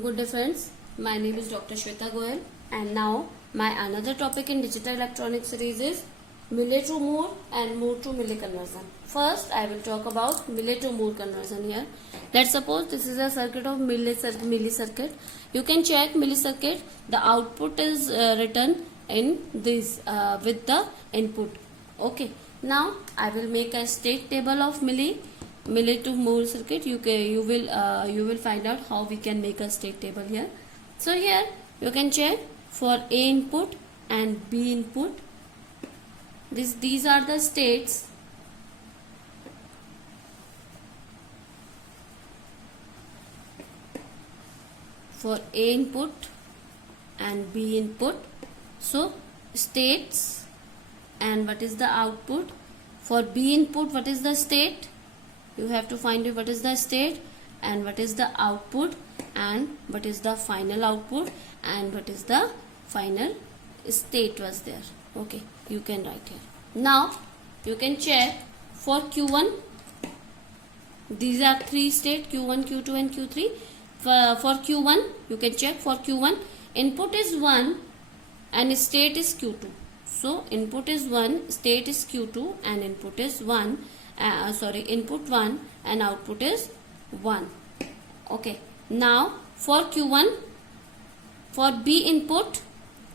Good day friends, my name is Dr. Shweta Goyal and now my another topic in digital electronics series is Milli to Moore and Moore to Milli conversion. First I will talk about Milli to Moore conversion here. Let's suppose this is a circuit of milli circuit. You can check milli circuit, the output is written in this with the input. Okay, now I will make a state table of milli to Moore circuit. You will find out how we can make a state table here. So here you can check for A input and B input. These are the states. For A input and B input. So states, and what is the output? For B input, what is the state? You have to find out what is the state and what is the output and what is the final output and what is the final state was there. Okay, you can write here. Now you can check for Q1. These are three states, Q1, Q2 and Q3. For Q1 you can check for Q1 input is 1 and state is Q2. So input is 1, state is Q2 and input is 1. Input 1 and output is 1. Okay, now for Q1, for B input,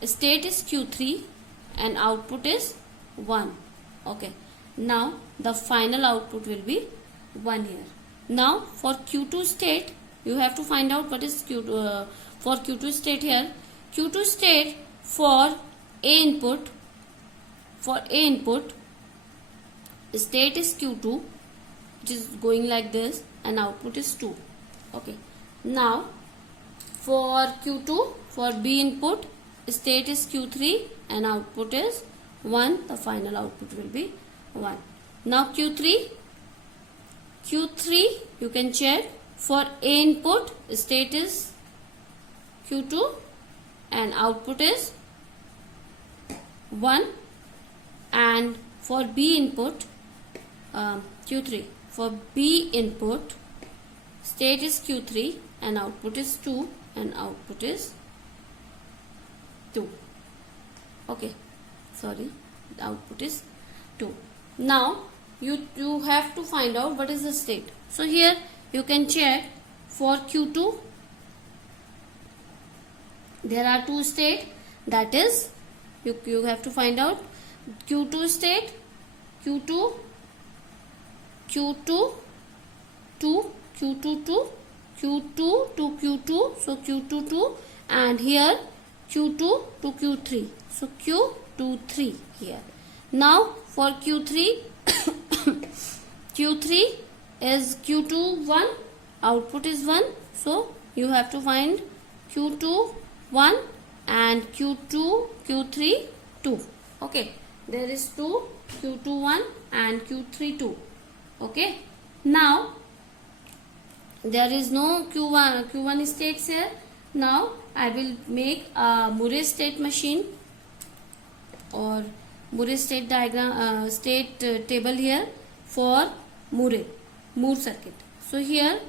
state is Q3 and output is 1. Okay, now the final output will be 1 here. Now for Q2 state, you have to find out what is Q2 for Q2 state here. Q2 state for A input, state is Q2, which is going like this, and output is 2. Okay, now for Q2, for B input, state is Q3 and output is 1. The final output will be 1. Now Q3 you can check for A input, state is Q2 and output is 1. And for B input, Q3, for B input, state is Q3 and output is 2 and output is 2. Okay, sorry, the output is 2. Now you have to find out what is the state. So here you can check for Q2 there are two states, that is you have to find out Q2 state, Q2 2, Q2 2, Q2 to Q2, so Q2 2, and here Q2 to Q3, so Q2 3 here. Now for Q3 Q3 is Q2 1, output is 1, so you have to find Q2 1 and Q3 2. Okay, there is 2, Q2 1 and Q3 2. Okay, now there is no Q1 states here. Now I will make a Moore state machine or Moore state diagram, state table here for Moore circuit. So here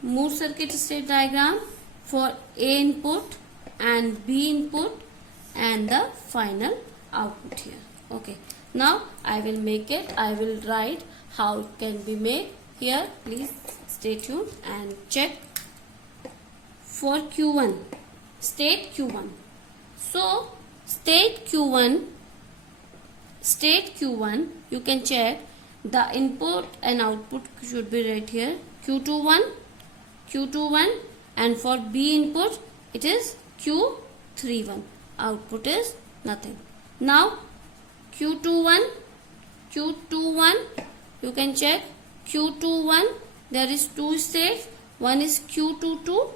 Moore circuit state diagram for A input and B input and the final output here. Okay, now I will make it. I will write how it can be made here. Please stay tuned and check. For Q1, state Q1. So state Q1, you can check the input and output should be right here. Q2 1, and for B input it is Q3 1. Output is nothing. Now Q2 1, you can check Q2 1. There is two states. One is Q2 2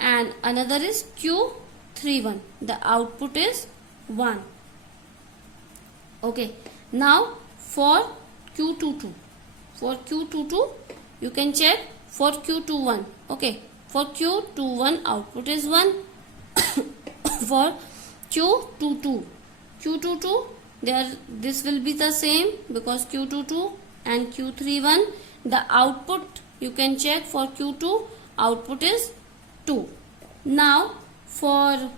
and another is Q3 1. The output is 1. Okay. Now for Q2 2, you can check for Q2 1. Okay. For Q2 1 output is 1. For Q2 2, this will be the same because Q2 2 and Q3 1. The output you can check for Q2 output is 2. Now for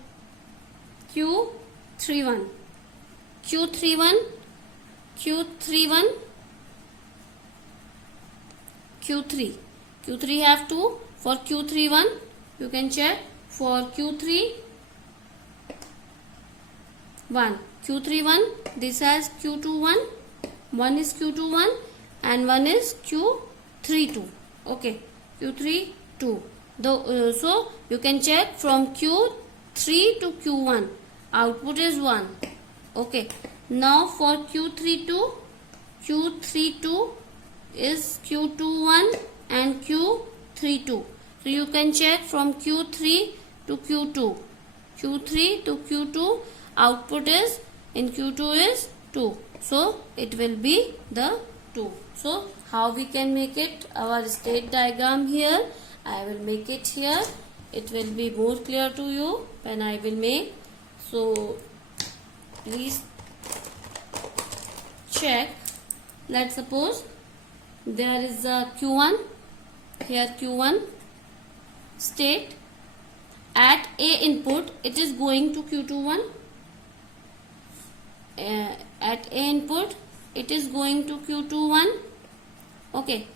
Q31, Q31, Q31, Q3, Q3 have 2. For Q31 you can check. For Q3 1, Q31, this has Q21, one is Q21 and one is Q32. Okay, Q3 2. So you can check from Q3 to Q1, output is 1. Okay, now for Q32, Q32 is Q21 and Q32. So you can check from Q3 to Q2, Q3 to Q2, output is in Q2 is 2. So it will be the 2. So how we can make it our state diagram here? I will make it here. It will be more clear to you when I will make. So please check. Let's suppose there is a Q1, here Q1 state. At A input it is going to Q21. At A input it is going to Q21. Okay,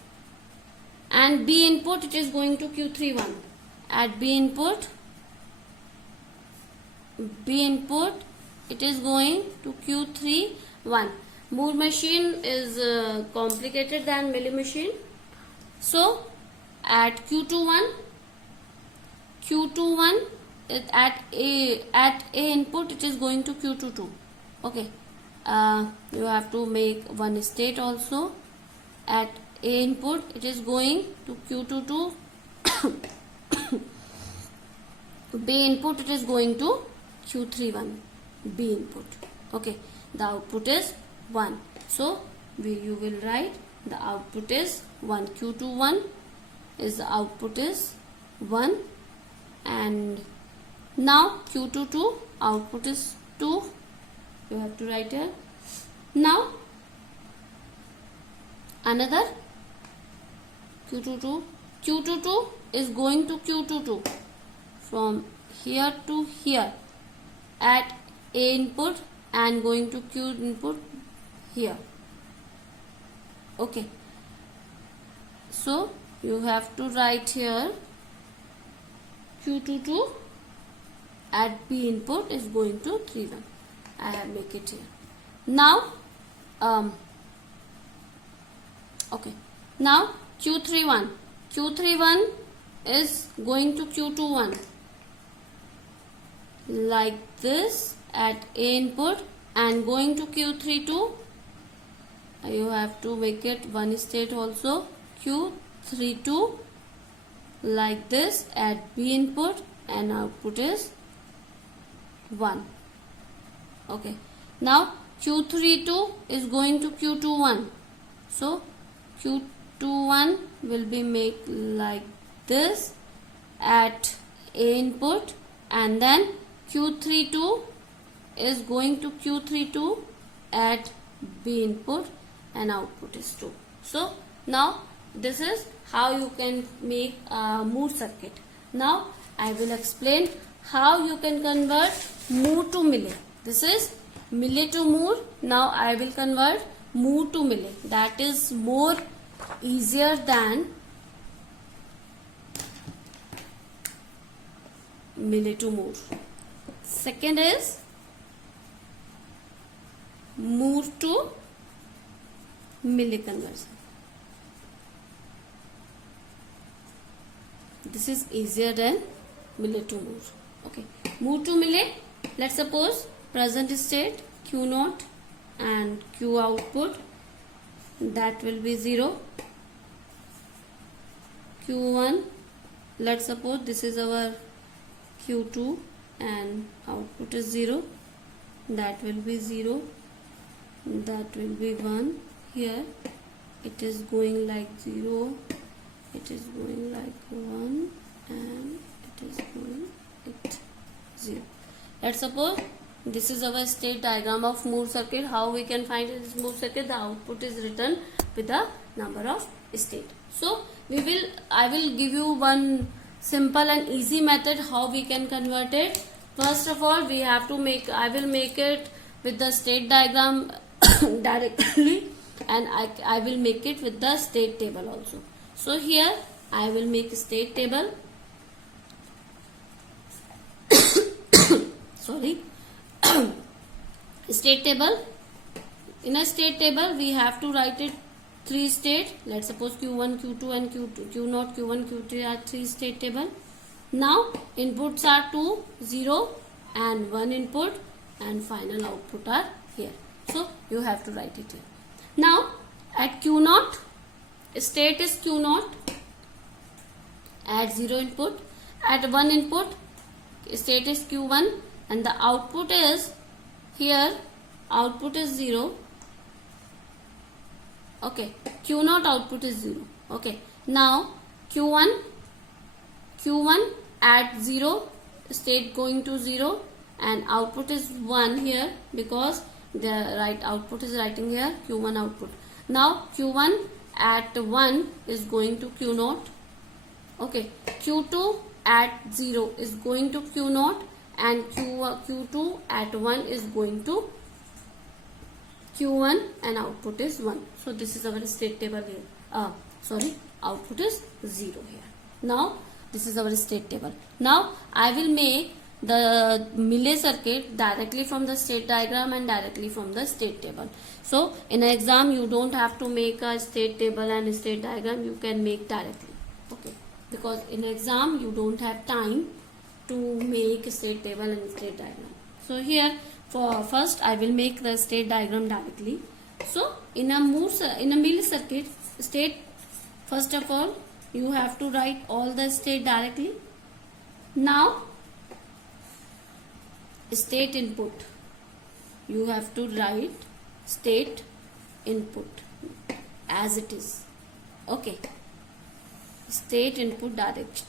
and B input it is going to Q31. At B input it is going to Q31. Moore machine is complicated than Milli machine. So at Q21 at A input it is going to Q22. Okay, you have to make one state also. At A input it is going to Q22. B input it is going to Q31. B input. Okay, the output is 1. So you will write the output is 1. Q21 is the output is 1, and now Q22 output is 2. You have to write here. Now another Q22 is going to Q22 from here to here at A input and going to Q input here. Okay, so you have to write here Q22 at B input is going to 31. I have make it here. Now okay, now Q31 is going to Q21 like this at A input and going to Q32. You have to make it one state also. Q32 like this at B input and output is 1. Okay, now Q32 is going to Q21. So Q21 will be made like this at A input, and then Q32 is going to Q32 at B input and output is 2. So now this is how you can make a Moore circuit. Now I will explain how you can convert Moore to Milli. This is Milli to Moore. Now I will convert Moore to Milli. That is more easier than Milli to Moore. Second is Moore to Milli conversion. This is easier than Milli to Moore. Okay, Moore to Milli. Let's suppose present state Q0 and Q output, that will be 0. Q1, let's suppose this is our Q2 and output is 0. That will be 0. That will be 1. Here it is going like 0. It is going like 1 and it is going at 0. Let's suppose this is our state diagram of Moore circuit. How we can find this Moore circuit? The output is written with the number of state. So I will give you one simple and easy method how we can convert it. First of all, I will make it with the state diagram directly, and I will make it with the state table also. So here I will make a state table. Sorry. State table. In a state table we have to write it 3 state. Let's suppose Q1, Q2 and Q0, Q1, Q3 are 3 state table. Now inputs are 2, 0 and 1 input, and final output are here. So you have to write it here. Now at Q0, state is Q0, add 0 input. At 1 input, state is Q1, and the output is here, output is 0. Okay, Q0 output is 0. Okay, now Q1 at 0, state going to 0, and output is 1 here, because the right output is writing here Q1 output. Now Q1 at 1 is going to Q0. Okay, Q2 at 0 is going to Q0, and Q2 at 1 is going to Q1, and output is 1. So this is our state table here. Output is 0 here. Now this is our state table. Now I will make the Mealy circuit directly from the state diagram and directly from the state table. So in an exam you don't have to make a state table and a state diagram, you can make directly. Okay, because in exam you don't have time to make a state table and state diagram. So here for first I will make the state diagram directly. So in a Mealy circuit, state, first of all you have to write all the state directly. Now state input, you have to write state input as it is. Okay, state input direct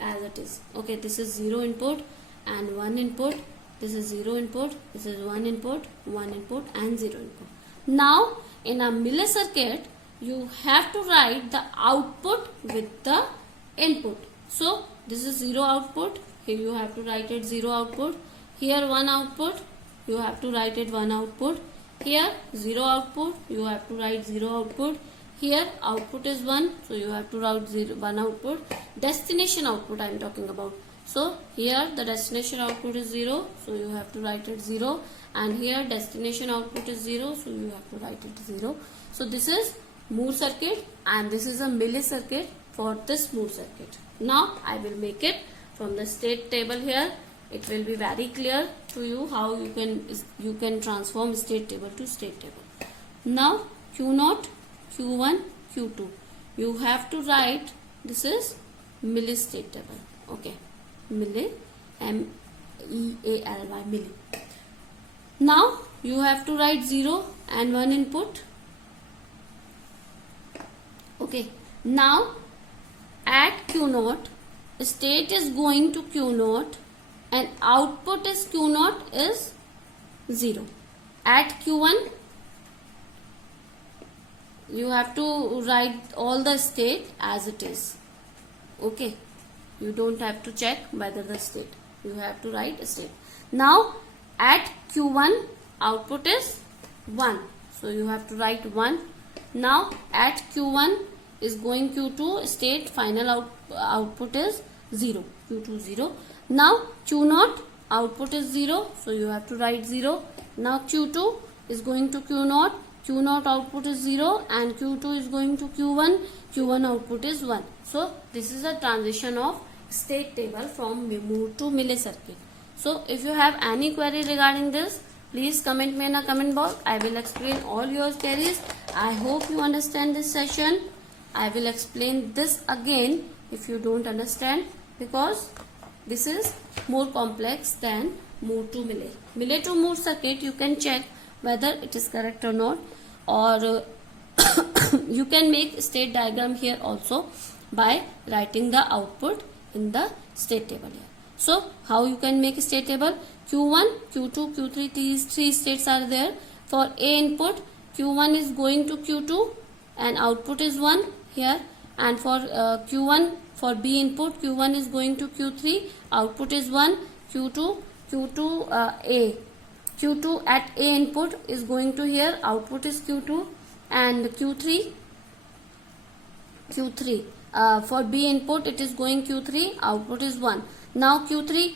as it is. Okay, this is 0 input and 1 input, this is 0 input, this is 1 input, 1 input and 0 input. Now in a Mealy circuit you have to write the output with the input. So this is 0 output, here you have to write it 0 output. Here 1 output, you have to write it 1 output. Here 0 output, you have to write 0 output. Here output is 1, so you have to write 1 output. Destination output I am talking about. So here the destination output is 0, so you have to write it 0. And here destination output is 0, so you have to write it 0. So this is Moore circuit, and this is a Mealy circuit for this Moore circuit. Now I will make it from the state table here. It will be very clear to you how you can transform state table to state table. Now Q0, Q1, Q2. You have to write, this is Mealy state table. Okay, Mealy, M-E-A-L-Y, Mealy. Now you have to write 0 and 1 input. Okay, now at Q0, state is going to Q0, and output is Q0 is 0. At Q1 you have to write all the state as it is. Okay, you don't have to check whether the state, you have to write a state. Now at Q1 output is 1, so you have to write 1. Now at Q1 is going Q2, state final output is 0, Q2 0. Now Q0 output is 0, so you have to write 0. Now Q2 is going to Q0, Q0 output is 0, and Q2 is going to Q1, Q1 output is 1. So this is a transition of state table from Moore to Mealy circuit. So if you have any query regarding this, please comment me in a comment box. I will explain all your queries. I hope you understand this session. I will explain this again if you don't understand, because this is more complex than Moore to Mealy. Mealy to Moore circuit you can check whether it is correct or not, or you can make state diagram here also by writing the output in the state table here. So how you can make a state table? Q1, Q2, Q3, these three states are there. For A input, Q1 is going to Q2 and output is 1 here, and for Q1, for B input, Q1 is going to Q3, output is 1, Q2 A. Q2 at A input is going to here, output is Q2, and Q3 for B input it is going Q3, output is 1. Now Q3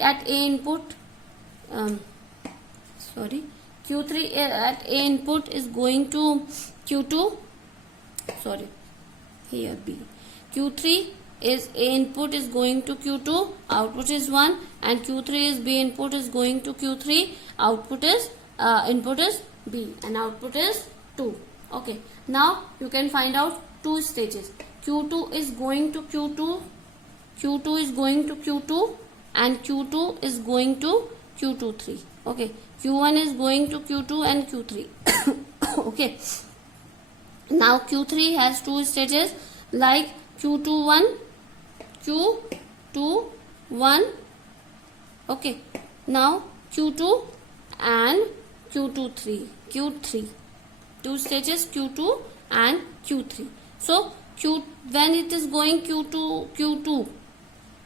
at A input, Q3 at A input is going to Q2, here B. Q3 is A input is going to Q2, output is 1, and Q3 is B input is going to Q3, output is input is B and output is 2. Okay, now you can find out two stages. Q2 is going to Q2, Q2 is going to Q2, and Q2 is going to Q23. Okay, Q1 is going to Q2 and Q3. Okay, now Q3 has two stages like Q21, Q21. Okay, now Q2 and Q3. Two stages, Q2 and Q3. So when it is going Q2,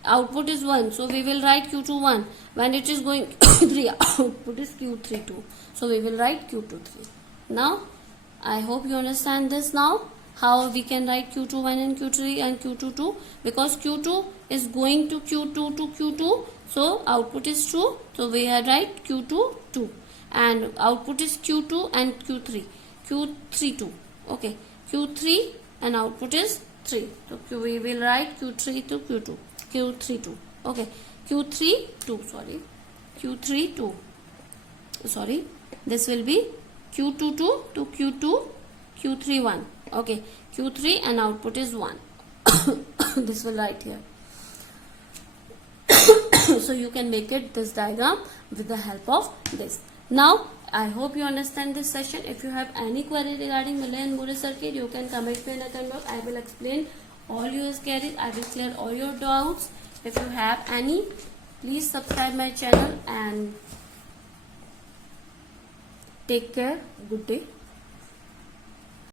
output is 1. So we will write Q21. When it is going Q3, output is Q32. So we will write Q23. Now I hope you understand this now. How we can write Q21 and Q3 and Q22, because Q2 is going to Q2 to Q2, so output is true. So we write Q2 2, and output is Q2 and Q3 2. Okay, Q3 and output is 3. So we will write Q3 to Q3 2. Okay, Q3 2. Sorry, this will be Q2 2 to Q2, Q3 1. Okay, Q3 and output is 1. This will write here. So you can make it this diagram with the help of this. Now I hope you understand this session. If you have any query regarding Miller and Morris circuit, you can comment me in the comment box. I will explain all your queries. I will clear all your doubts. If you have any, please subscribe my channel and take care. Good day.